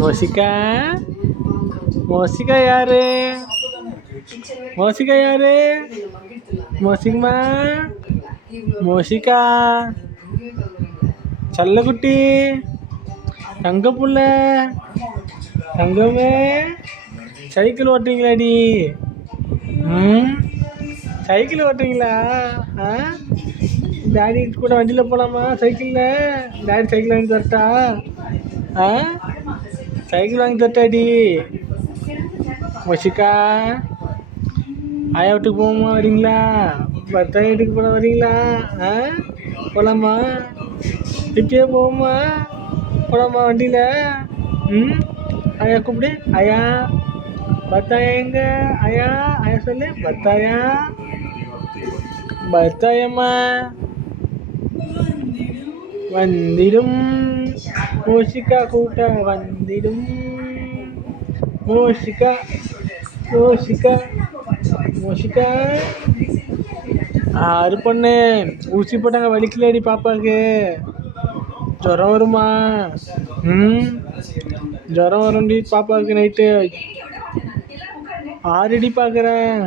மோசிகா மோசிகா யாரு? மோசிகா யாரு? மோசிகமா மோசிகா சல்லக்குட்டி தங்க புள்ள தங்கமே சைக்கிள் ஓட்டுறீங்களாடி? சைக்கிள் ஓட்டுறீங்களா? டாடி கூட வண்டியில் போகலாமா சைக்கிளில்? டாடி சைக்கிள் வாங்கி தரட்டா? சைக்கிள் வாங்கி தரட்டாடி? மோசிகா ஆயா வீட்டுக்கு போகமா வரீங்களா? பர்த்தாய் வீட்டுக்கு போல வரீங்களா? போகலாமா? இப்பயே போவோமா? போகலாமா வண்டியில்? ஆயா கூப்பிடு. ஆயா பர்த்தாயா எங்க? ஆயா ஆயா சொல்லு. பர்த்தாயா பர்த்தாயம்மா வந்திடும். மோசிகா கூட்ட வந்திடும். மோசிகா மோசிகா மோசிகா ஆறு பொண்ணு ஊசி போட்டாங்க வலிக்கலடி பாப்பாவுக்கு? ஜுரம் வருமா? ஜுரம் வரும்டி பாப்பாவுக்கு. நைட்டு ஆறுடி பார்க்குறேன்.